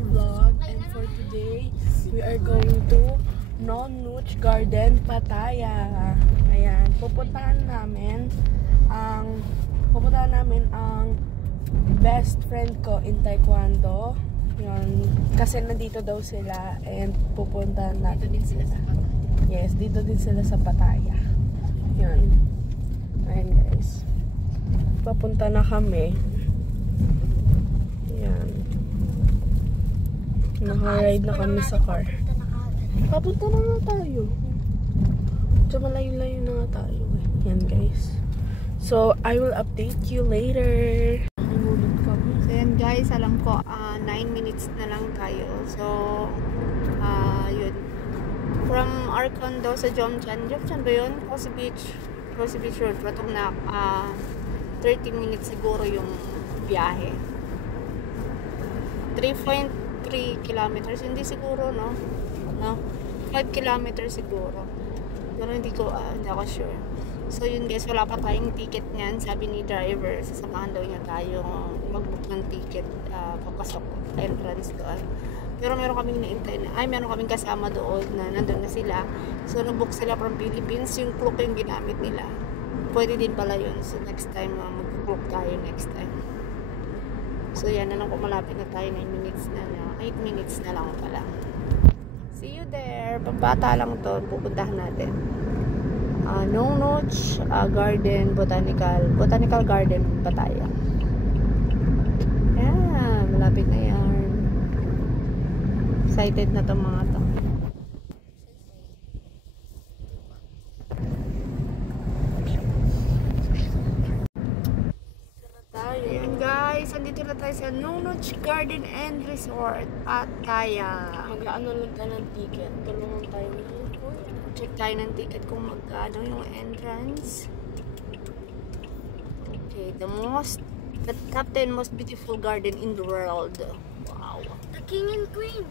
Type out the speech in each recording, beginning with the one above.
another vlog, and for today we are going to Nonnuch Garden, Pattaya. Ayan, pupuntahan namin ang best friend ko in Taekwondo. Yun, kasi nandito daw sila and pupuntahan natin dito sila. Yes, dito din sila sa Pattaya. Yun. Ayan guys. Papunta na kami. Yan. Naka-ride na kami sa car. Papunta na nga tayo. So, malayo-layo na nga tayo. Yan guys. So, I will update you later. So yan guys, alam ko 9 minutes na lang tayo. So, yun. From our condo sa Jomchan ba yun? Cozy Beach Road. Patong na 30 minutes siguro yung biyahe. 3.3 kilometers, hindi siguro, no? 5 kilometers siguro. Pero hindi ako sure. So yun guys, wala pa tayong ticket niyan. Sabi ni driver, sasamahan daw niya tayo mag-book ng ticket papasok entrance doon. Pero meron kaming meron kaming kasama doon na nandun na sila. So nag-book sila from Philippines, yung clock yung ginamit nila. Pwede din pala yun. So next time, mag-book tayo next time. So yan na lang kung malapit na tayo, 8 minutes na lang pala. See you there. Pagbata lang to, pupuntahan natin. Nonnuch Garden, Botanical Garden, Pattaya. Yeah, malapit na yan. Excited na to mga to. Guys, andito na tayo sa Nonnuch Garden and Resort, Pattaya. Mag-ano lang tayo ng ticket. Tulungan tayo ng check tayo ng ticket kung magkano yung entrance. Okay, the top 10 most beautiful garden in the world. Wow. The king and queen.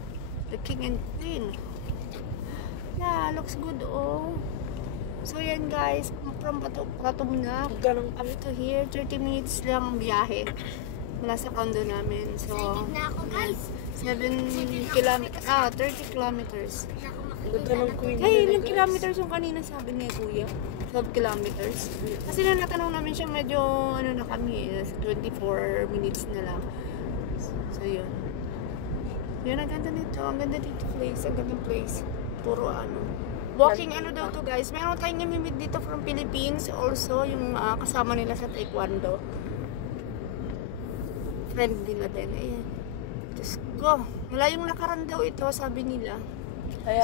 The king and queen. Yeah, looks good. Oh. So yan guys, from Patumna up to here, 30 minutes lang ang biyahe mula sa condo namin. So, na ako guys. 30 kilometers. Ganda ng Queen. Ay, ilang kilometers yung kanina sabi niya kuya? 12 kilometers. Kasi nung natanong namin siya, medyo na kami, 24 minutes na lang. So yun. Yun, ang ganda nito. Ang ganda dito place. Ang ganda place. Puro walking daw to guys. Meron tayong namimit dito from Philippines. Also, yung kasama nila sa Taekwondo. Friend nila din. Ayan. Just go. Wala yung nakaraan daw ito, sabi nila.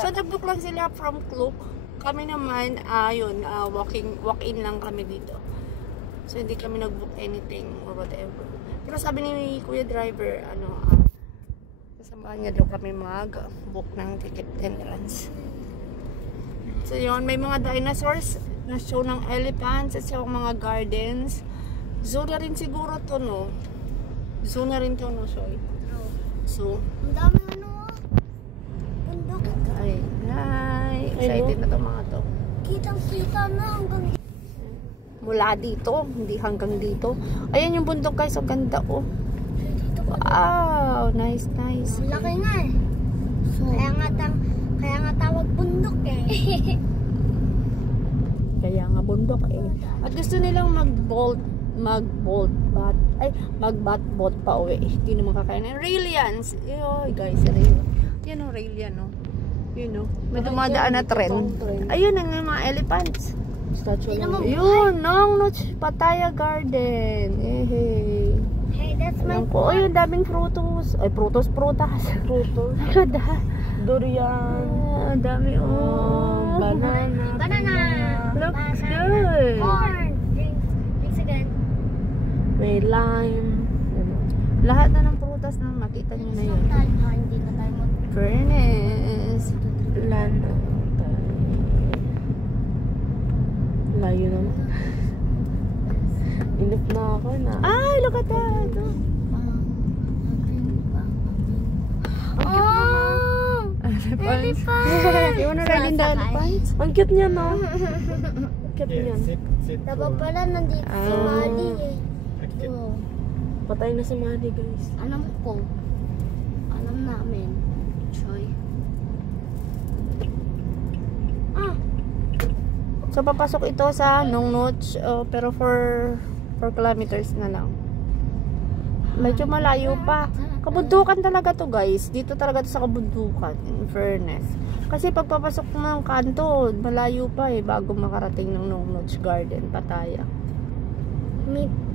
So, nag-book lang sila from Klook. Kami naman, walk-in lang kami dito. So, hindi kami nag-book anything or whatever. Pero sabi ni Kuya Driver, kasamahan niya daw kami mag-book ng ticket entrance. So yun, may mga dinosaurs na show ng elephants at mga gardens. Zoo na rin siguro to, no? Zoo na rin to, no? So, ang dami bundok. Ay, excited na to mga to. Kitang-kita na hanggang mula dito, hindi hanggang dito. Ayan yung bundok guys, ang ganda oh. Wow, nice. laki nga eh. So, kaya nga tawag bundok eh. Kaya nga bundok eh. At gusto nilang mag-boat boat pa uwi. Hindi naman kakainin. Rail yan. Guys, rail. Yan o, rail yan o. Yun o. May dumadaan na tren. Ayun na nga mga elephants. Yun, Nonnuch Pattaya Garden. Hey, that's my po. Ayun, daming prutas. Ay, prutas. Ganda. Durian. Ang dami banana. Looks good. Corn. Drinks again. May lime. Lahat na ng prutas na makita nyo na yun. Hindi na tayo Furnace. Lana. Layo naman. Inip na ako na. Ay, look at that. Elephants. You wanna ride in the elephants? Ang cute niya, no? Cute niya. Dapat pala nandito si Mali eh. Patay na si Mali, guys. Alam ko. Alam namin. Choy. So, papasok ito sa Nongnuch, pero 4 kilometers na lang. Medyo malayo pa. Kabundukan talaga to guys. Dito talaga to sa kabundukan, in fairness. Kasi pagpapasok ng kanto, malayo pa bago makarating ng Nongnuch Garden, Pattaya.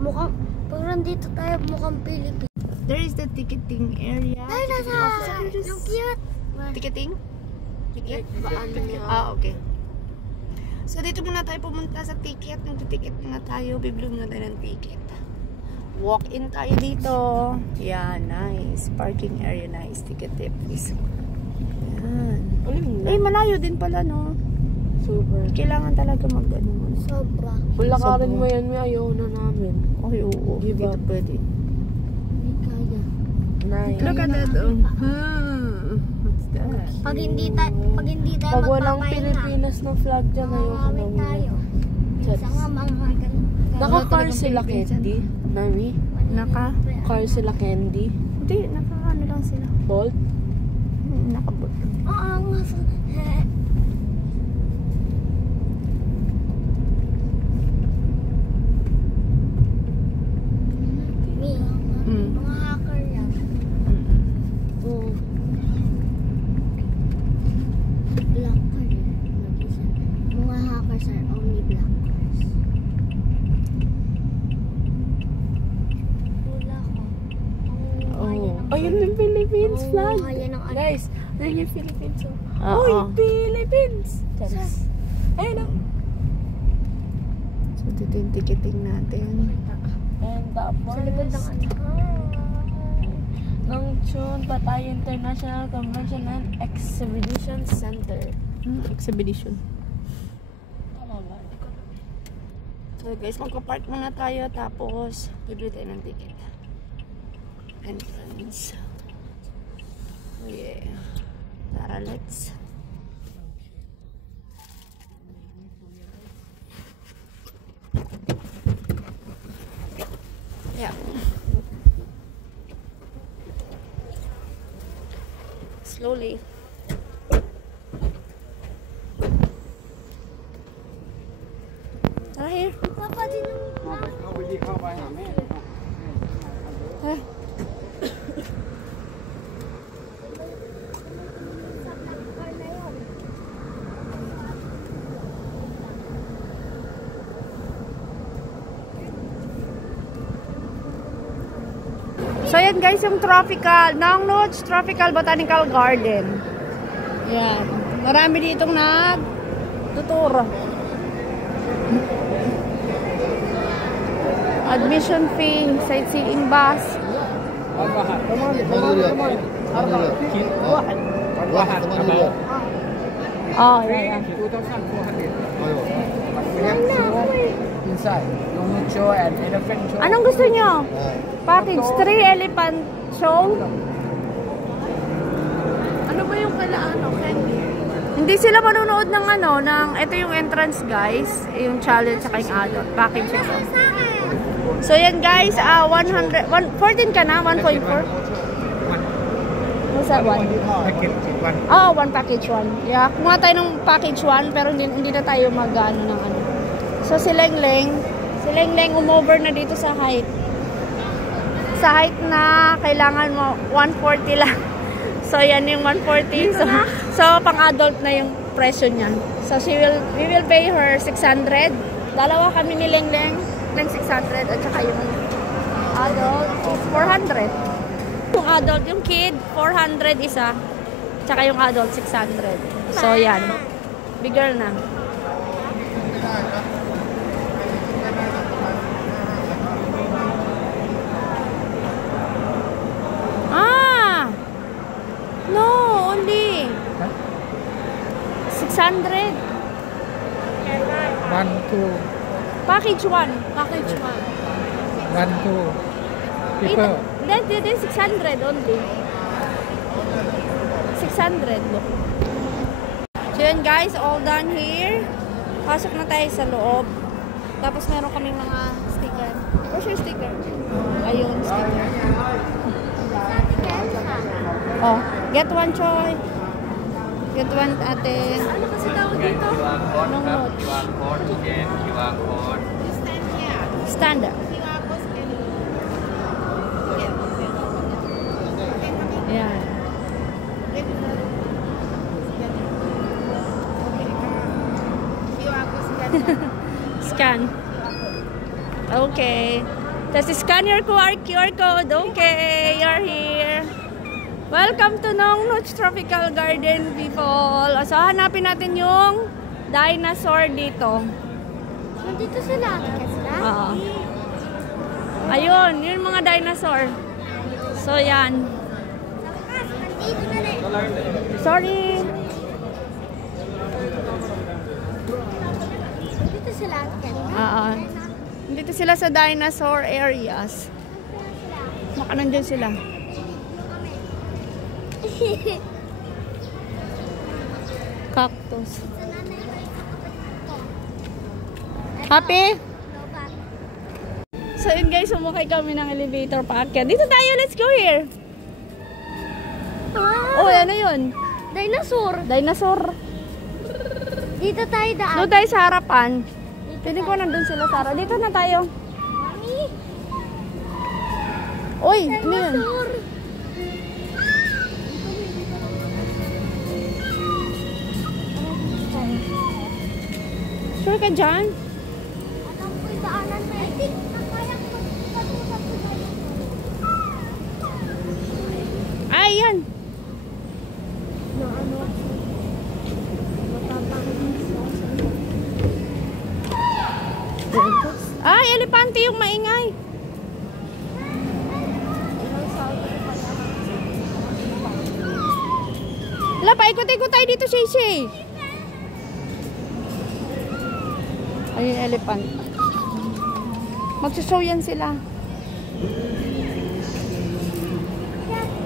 Mukhang, pag nandito tayo, mukhang Philippines. There is the ticketing area. Ay, nasa, yung cute. Ticketing? Ticket? Baan Okay. So, dito muna tayo pumunta sa ticket. Nag-ticket muna tayo. Bibili muna tayo ng ticket. Walk-in tayo dito. Yeah, nice. Parking area, nice. Ticket tip, please. Yan. Malayo din pala, no? Super. Kailangan talaga mag-ano. Sobra. Bulakarin mo yan, may ayaw na namin. Okay, oo. Give up. Pwede. Hindi kaya. Nice. Look at that, oh. What's that? Pag hindi tayo Pag walang magpapahinga, Pilipinas na flag dyan, ayaw ko mamawin na tayo. Chats. Isa nga mga Naka-car sila, Candy. Nami? Car sila, Candy. Hindi, naka-ano lang sila. Bolt? Naka-bolt. Oo nga. Mga hacker yan. Blacker eh. Mga hackers are only blackers. Wala ko. Ayun yung Philippines flag. Ayan ang Guys, ayun yung Philippines. Oo. Uy, Philippines! Charis. Ayun o. So, dito yung ticketing natin. And tapos, Sa likod ng Nongchun Pattaya International Convention and Exhibition Center. Exhibition. Tama ba? So guys, magpa-park muna tayo tapos bibili tayo ng ticket. Entrance. Oh yeah. Tara, let's. Yeah. Slowly. Tara here. Papa din ang So yan guys, yung tropical, Nongnuch Tropical Botanical Garden. Yan. Marami ditong nagtuturo. Admission fee, sightseeing bus. Oh, yeah. Inside, Nongnuch show and elephant show. Anong gusto nyo? Package 3 elephant show? Ano ba yung Candy? Hindi sila manunood ng ito yung entrance guys, yung challenge sa yung adult. Package ito. So yan guys, 14 ka na? 1.4? What's that one? Oh, one package 1. Yeah, kumuha tayo ng package 1 pero hindi na tayo mag-ano ng ano. So si Lengleng umover na dito sa height. Sa height na kailangan mo 140 lang. So yan yung 140. So pang adult na yung presyo niyan. So we will pay her 600. Dalawa kami ni Lengleng ng 600 at saka yung adult is 400. Yung adult, yung kid 400 isa. Tsaka yung adult 600. So yan. Bigger na. No, only 600. 1, 2, Package 1. 1, 2. People. That is 600 only. 600 look. So yun guys, all done here. Pasok na tayo sa loob. Tapos meron kaming mga sticker. Where's your sticker? Ayun, sticker. Oh, get one choy. Get one ate. Ano kasi tawag dito? Anong note? QR code, scan QR code. Stand up. Yan. Scan. Okay. Just scan your QR code. Okay, you're here. Welcome to Nong Noch Tropical Garden, people. So, hanapin natin yung dinosaur dito. Nandito sila. Oo. Ayun, yun mga dinosaur. So, yan. Nandito na rin. Sorry. Nandito sila. Oo. Dito sila sa dinosaur areas. Baka nandyan sila. Cactus. Happy? So yun guys, sumakay kami ng elevator paakyat. Dito tayo, let's go here. Oh, ano yun? Dinosaur. Dinosaur. Dito tayo daan. Doon tayo sa harapan. Piling ko nandun sila, Sarah. Dito na tayo. Mami. Uy, ano yun? Dinosaur. Sure ka dyan? Alam ko yung daanan na. I think nakayang pag-usap ko tayo. Ay, yan. Na ano? Ay, elepante yung maingay. Wala, paikot-ikot tayo dito, Shay. Ayun, elephant. Magsushow yan sila.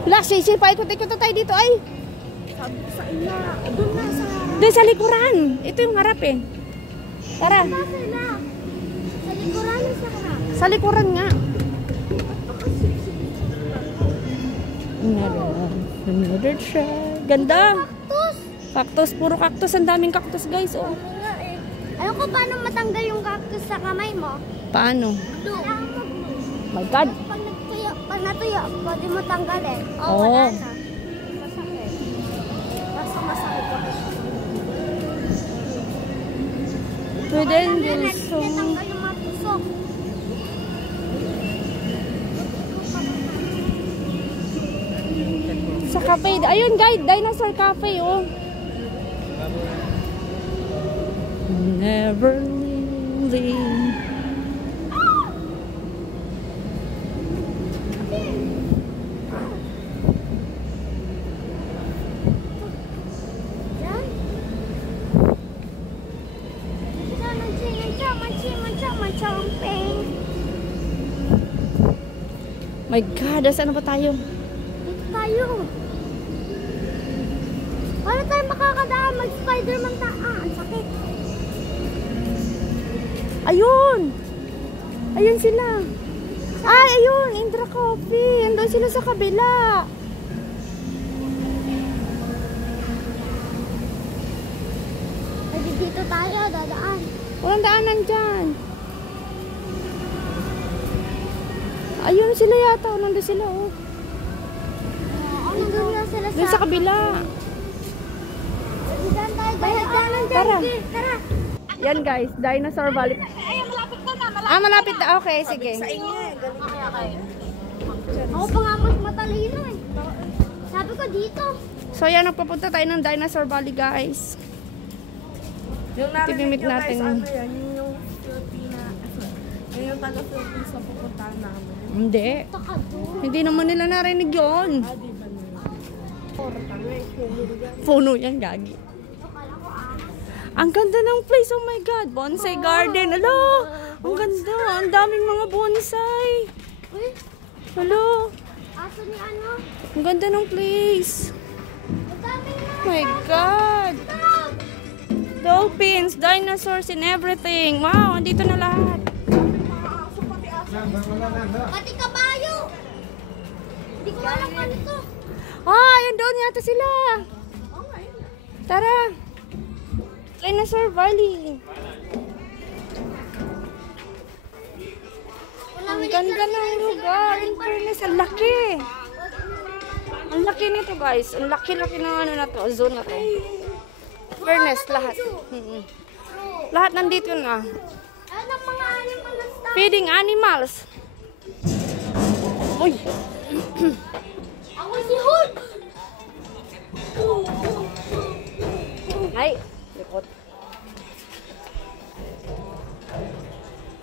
Wala, Shay, paikot-ikot tayo dito. Ay, Sabi ko sa ina, doon na sa... doon sa likuran. Ito yung harap eh. Tara. Sila. Sa likuran na siya. Sa likuran nga. Another try. Ganda. Cactus. Cactus. Puro cactus. Ang daming cactus, guys. Oh. Nga eh. Ayaw ko paano matanggal yung cactus sa kamay mo. Paano? Kailangan mo glue. My God. Pag natuyo, pwede mo tanggalin. Oo. Wala na. Masakit. Basta masakit ko. Pwede Wala na, yung so... natanggal yung mga pusok. Sa cafe. Ayun, guys. Dinosaur cafe, oh. Never leaving. Yan. Ito na champing. My God. Saan na ba tayo? Dito tayo. Paano tayo makakadaan? Mag-Spider-Man taan. Sakit. Ayun! Ayun sila. Ay, ayun! Indra Coffee. Andun sila sa kabila. Pwede dito tayo, dadaan. Walang daanan dyan. Ayun sila yata. Nandun sila, oh. Nandun na sila Doon sa kabila. Diyan tayo, dadaan. Tara. Tara. Yan, guys. Dinosaur Valley. Ay, malapit na na. Ah, malapit na. Okay, sige. Ako pa nga mas matalino eh. Sabi ko dito. So, yan. Nagpapunta tayo ng Dinosaur Valley, guys. Yung narinig Tibimit nyo guys, natin. ano yan? Yun yung Filipina. Yun yung taga-Philippines sa pupuntahan namin. Hindi. Taka doon. Hindi naman nila narinig yun. Ah, di ba nila? Puno yan, gagi. Ang ganda ng place. Oh my God. Bonsai garden. Alo. Ang ganda. Ang daming mga bonsai. Uy, Hello. aso ni ano? Ang ganda ng place. Ang dami na. Oh my God. Dolphins, dinosaurs, and everything. Wow, andito na lahat. Pati kabayo. Hindi ko alam ano to. Ah, yun doon yata sila. Tara. Dinosaur Valley. Ang ganda ng lugar. In fairness, ang laki. Ang laki nito guys. Ang laki-laki ng ano na to. Zone na to. Fairness, lahat. Lahat nandito na. Ano ang mga animal na stuff? Feeding animals. Uy. Ako si Hulk! Ay. Likot.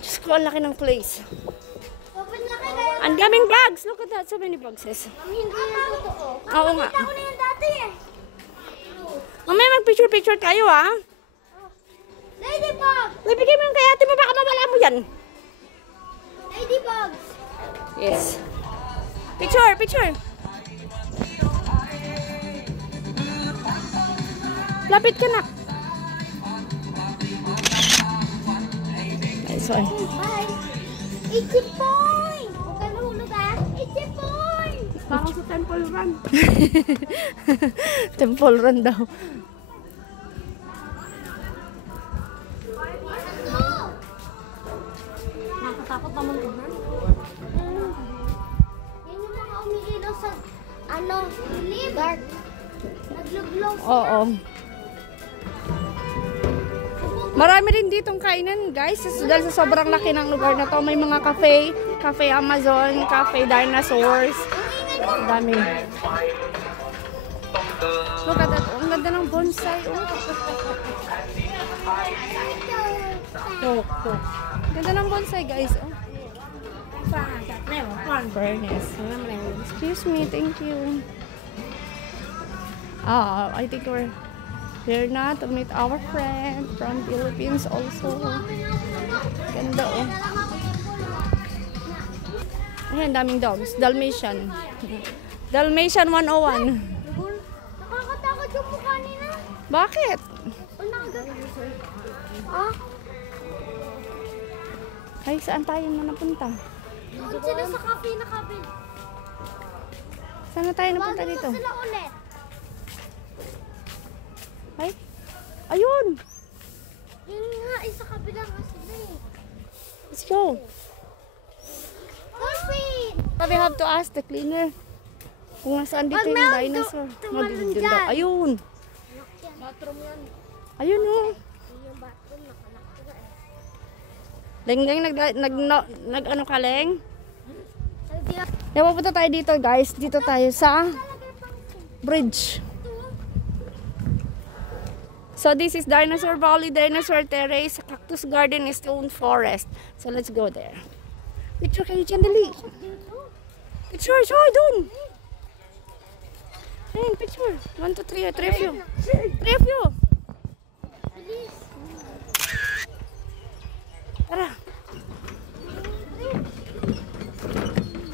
Diyos ko, ang laki ng place. Open na kayo. Ang daming bugs. Look at that. So many bugs. Yes. Hindi yan totoo. Oo nga. Nakita ko na yan dati eh. Mamaya mag-picture-picture tayo ah. Ladybug! Uy, bigay mo yung kay ate mo. Baka mawala mo yan. Ladybugs! Yes. Picture, picture. Lapit ka na. Ay, sorry. Bye! 80 points! Huwag ka nahulog ah! 80 points! Parang sa Temple Run. Temple Run daw. Nakatakot naman tignan. Yan yung mga umiilaw sa dark. Nagluglaw siya. Oo. Marami rin ditong kainan, guys. Dahil sa sobrang laki ng lugar na to, may mga cafe, Cafe Amazon, Cafe Dinosaurs. Ang dami. Look at that. Ang ganda ng bonsai. Oh. Ganda ng bonsai, guys. Oh. Fairness. Excuse me, thank you. I think we're here na to meet our friend from Philippines also. Ganda oh. Ayan, daming dogs. Dalmatian. Dalmatian 101. Nakakatakot yung mukha nila. Bakit? Ah? Ay, saan tayo na napunta? Doon sila sa cafe na kabil. Saan na tayo napunta dito? Sila ulit. Ay, ayun! Yun nga, isa kabila nga sila eh. Let's go! Dolphin! We have to ask the cleaner kung nasaan dito Pag yung meron dinosaur. tumalon Nandito dyan. daw. Ayun! Bathroom yan. Ayun oh! Yung bathroom, nakalakta eh. Leng-leng, nag-ano ka, Leng? Napapunta tayo dito, guys. Dito tayo sa bridge. So, this is Dinosaur Valley, Dinosaur Terrace, Cactus Garden, Stone Forest. So, let's go there. Picture kayo dyan, dali. Picture, show, dun. Ayun, picture. 1, 2, 3, 3 of you. 3 of you. Bilis. Tara.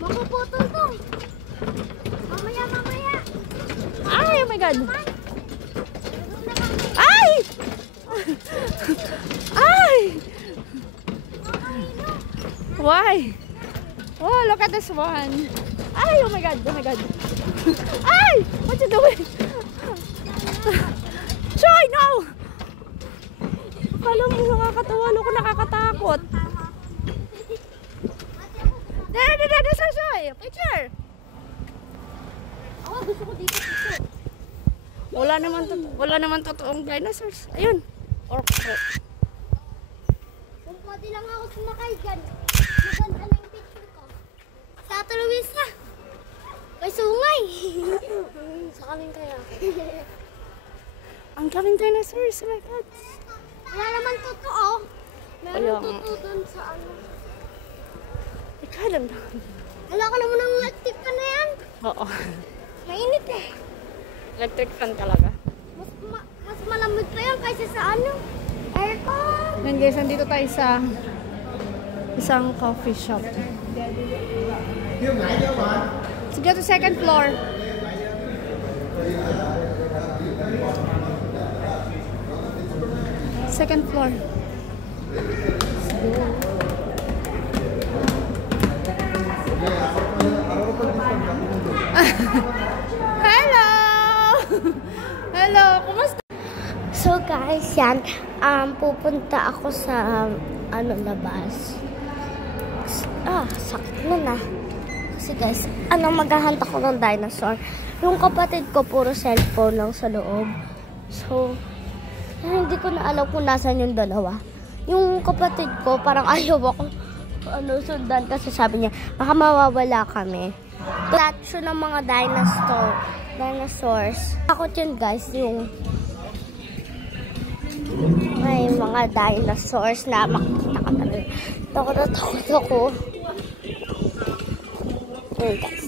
Mapuputol to. Mamaya, mamaya. Ay, oh my God. Ay! Ay! Why? Oh, look at this one. Ay, oh my God, oh my God. Ay! What you doing? Choy, no! Akala mo nakakatawa, loko nakakatakot. There, Choy. Picture. Ako, gusto ko dito. Wala naman totoong dinosaurs. Ayun. Orko. Kung pwede lang ako sumakay dyan, maganda na yung picture ko. Sa Luis na. May sungay. Sa kaming kaya. Ang daming dinosaurs. Oh my God. Wala naman totoo. Meron Ayun. totoo dun sa ano. Ikaw lang. Wala ka naman ng electric fan na yan. Oo. Mainit eh. Electric fan talaga. Mas malamig pa yan kaysa sa ano. Aircon. Yan guys, nandito tayo sa isang coffee shop. Let's go to second floor. Second floor. Hello! Hello, kumusta? So guys, yan, pupunta ako sa, labas. Sakit na. Kasi guys, maghahunt ako ng dinosaur. Yung kapatid ko, puro cellphone lang sa loob. So, hindi ko na alam kung nasan yung dalawa. Yung kapatid ko, parang ayaw ako sundan kasi sabi niya, baka mawawala kami. Statue ng mga dinosaurs. Takot yun guys, yung may mga dinosaurs na makikita ka talaga. Takot ako. Yun guys.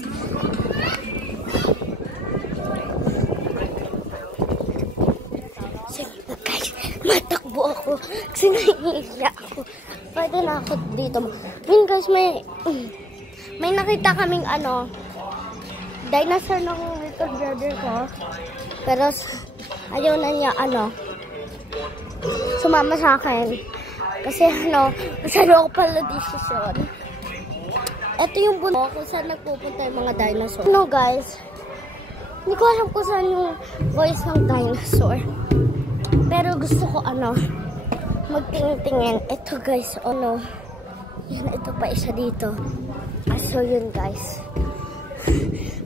So guys, matakbo ako kasi nahihiya ako. Pwede na ako dito. Yun guys, may nakita kaming dinosaur ng little brother ko. Pero ayaw na niya sumama sa akin. Kasi masalo ako pala decision. Ito yung bundok kung saan nagpupunta yung mga dinosaur. Guys, hindi ko alam kung saan yung voice ng dinosaur. Pero gusto ko magtingin-tingin. Ito guys, yan, ito pa isa dito. So yun guys.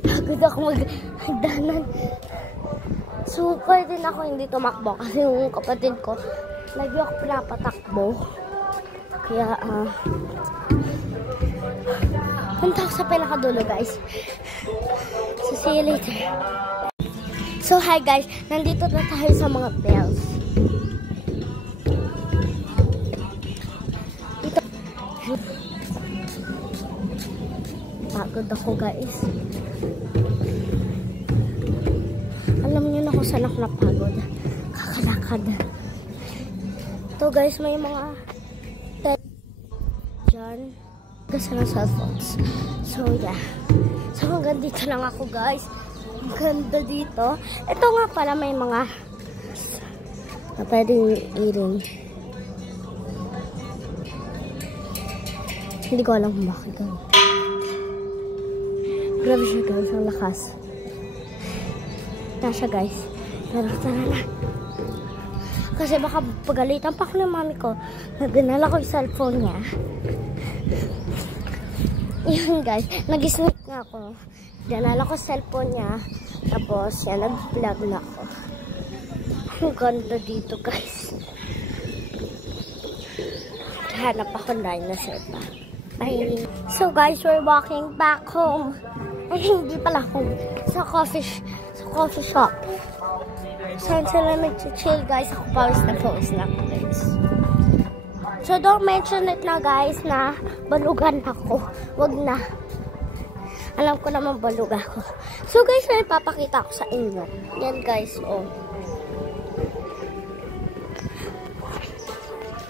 Pagod ako magdanan. So pwede na ako hindi tumakbo kasi yung kapatid ko lagi ako pinapatakbo. Kaya punta ako sa pinakadulo guys. So see you later. So hi guys, nandito na tayo sa mga bells. Pagod ako guys. Alam niyo na kung saan ako napagod. Kakalakad. Ito guys, may mga dyan. Kasi ng cellphones. So yeah. So hanggang dito lang ako guys. Ang ganda dito. Ito nga pala may mga na pwedeng i-ring. Hindi ko alam kung bakit. Grabe siya guys, ang lakas. Nasa guys. Pero tara na. Kasi baka pagalitan pa ako ng mami ko. Nagdanala ko yung cellphone niya. Yun guys, nag-sneak nga ako. Danala ko cellphone niya. Tapos yan, nag-vlog na ako. Ang ganda dito guys. Hanap ako ng dinosaur pa. Bye. So guys, we're walking back home. Ay, hindi pala home. Sa coffee shop. Saan sila nag-chill guys? Ako pawis na guys. So don't mention it na guys na balugan ako. Wag na. Alam ko naman balug ako. So guys, may papakita ko sa inyo. Yan guys,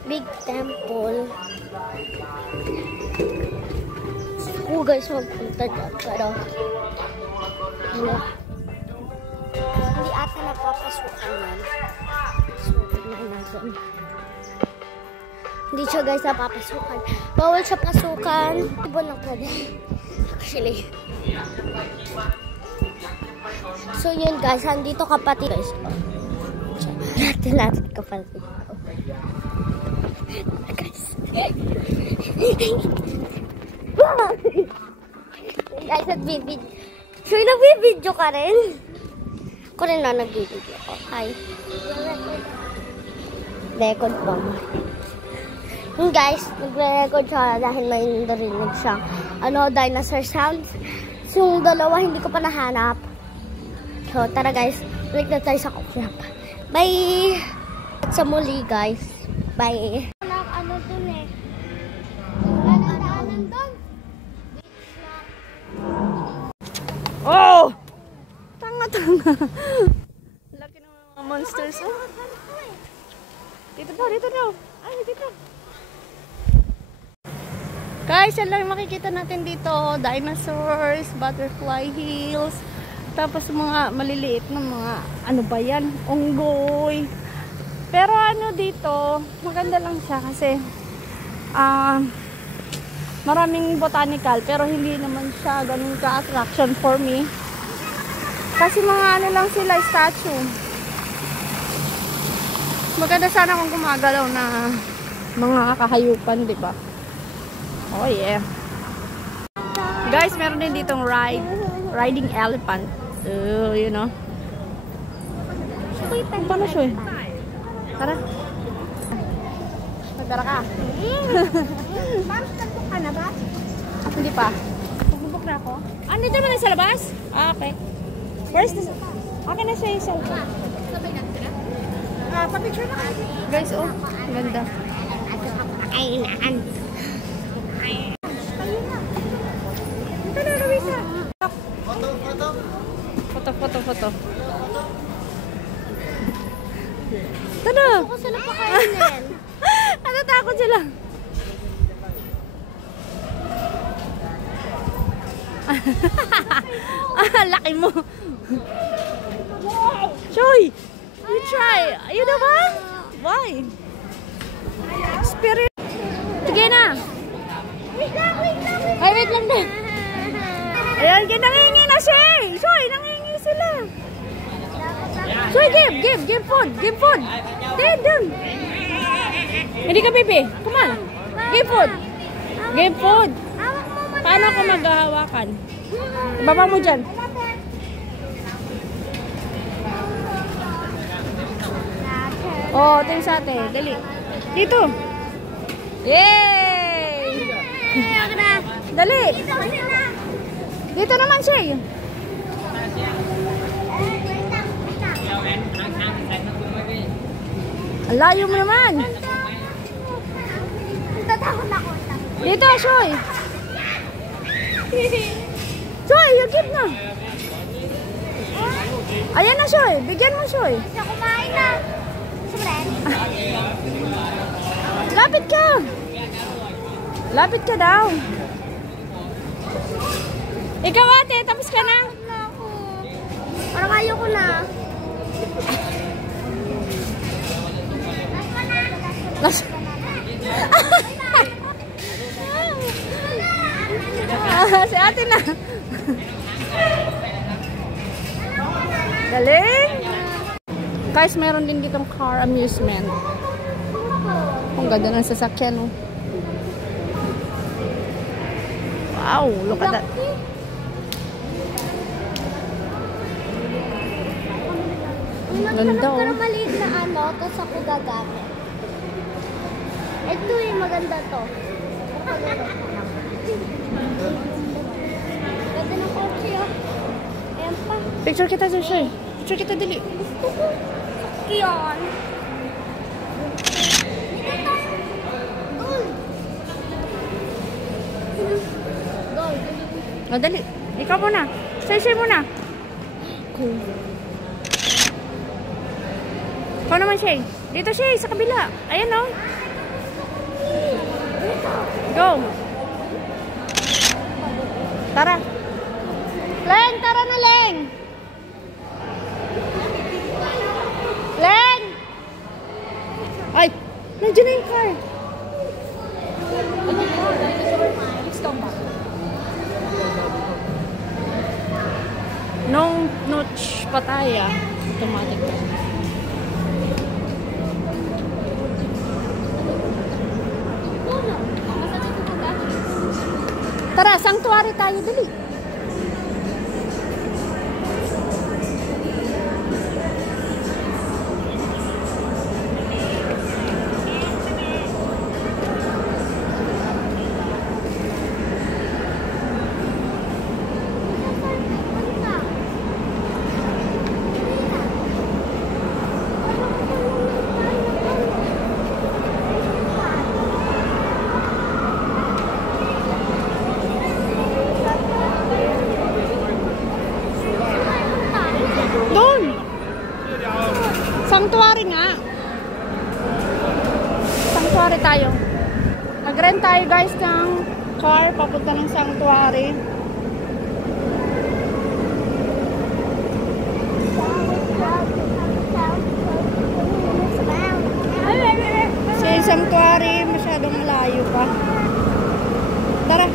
Big temple. So guys, magpunta dyan. Pero hindi ata napapasukan yan. So, tignan natin. Hindi siya guys napapasukan. Bawal siya pasukan. Iba lang pwede. Actually. So yun guys, andito kapatid guys. Natin kapatid. Guys. Guys, nagbibidyo. Sure, nagbibidyo ka rin? Ako rin na nagbibidyo ko. Hi. Record pa mo. Guys, nagre-record siya dahil may narinig siya. Dinosaur sounds. So, yung dalawa hindi ko pa nahanap. So, tara guys. Balik na tayo sa coffee shop. Bye! At sa muli guys. Bye! Ano dun eh? Daanan dun? Oh! Tanga-tanga. Laki ng mga monsters. Dito daw. Ay, dito. Guys, yan lang makikita natin dito. Dinosaurs, butterfly hills. Tapos mga maliliit na mga, ano ba yan? Unggoy. Pero dito, maganda lang siya kasi maraming botanical. Pero hindi naman siya ganun ka-attraction for me. Kasi mga ano lang sila, statue. Maganda sana kung gumagalaw na mga kahayupan, di ba? Oh yeah. Guys, meron din ditong riding elephant. So, you know. Paano siya? Tara. Magdara ka. Ma'am, nagbook ka na ba? Hindi pa. Magbubok na ako. Ah, dito naman sa labas? Ah, okay. Where's the... Okay na siya yung cellphone. Pa-picture na kasi. Guys, oh. Ganda. Kainan. Foto. Tada! Ako sila pakainin. Natatakot sila. Laki mo. Choy! You try. You naman? Why? Spirit. Sige na. Ay, wait lang din. Ayan, nangingi na siya. Choy, nangingi sila. Choy, give food. Give food. Dun. Hindi ka, baby. Come on. Give food. Give food. Paano ako maghahawakan? Baba mo dyan. Oh, ito yung sa ate. Dali. Dito. Yay! Dali. Dito naman siya. Ang layo mo naman. Dito, Shoy. Shoy, you give na. Ayan na, Shoy. Bigyan mo, Shoy. Kumain na. Lapit ka. Lapit ka daw. Ikaw, ate. Tapos ka na. Parang ayoko na. Si ate na. Galing. Guys, meron din ditong car amusement. Ang ganda ng sasakyan, oh. Wow, look at that. Ganda, oh. Pero maliit na ano, tapos ako gagamit. Ito yung maganda to. Ganda ng kotse, oh. Ayan pa. Picture kita, Sir. Picture kita, dali. Gusto ko. Kiyon. O, dali. Ikaw muna. Say muna. Cool. Ikaw naman, Shay. Dito, Shay, sa kabila. Ayan, oh. Go. Tara. Leng, tara na, Leng. Leng! Ay, nandiyan na yung car. Notch Pattaya. Automatic. Tara, sanctuary tayo, dali. Sanctuary nga. Sanctuary tayo. Nag-rent tayo, guys, ng car papunta ng sanctuary. Sa sanctuary, masyadong malayo pa. Tara.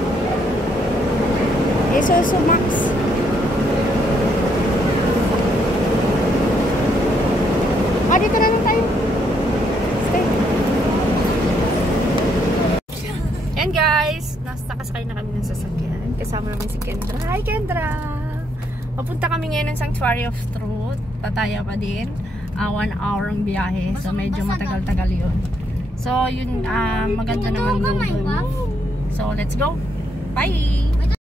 Isuzu Max. nakasakay na kami ng sasakyan. Kasama namin si Kendra. Hi, Kendra! Papunta kami ngayon ng Sanctuary of Truth. Pattaya pa din. 1 hour ang biyahe. So, medyo matagal-tagal yun. So, yun, maganda naman doon. So, let's go! Bye!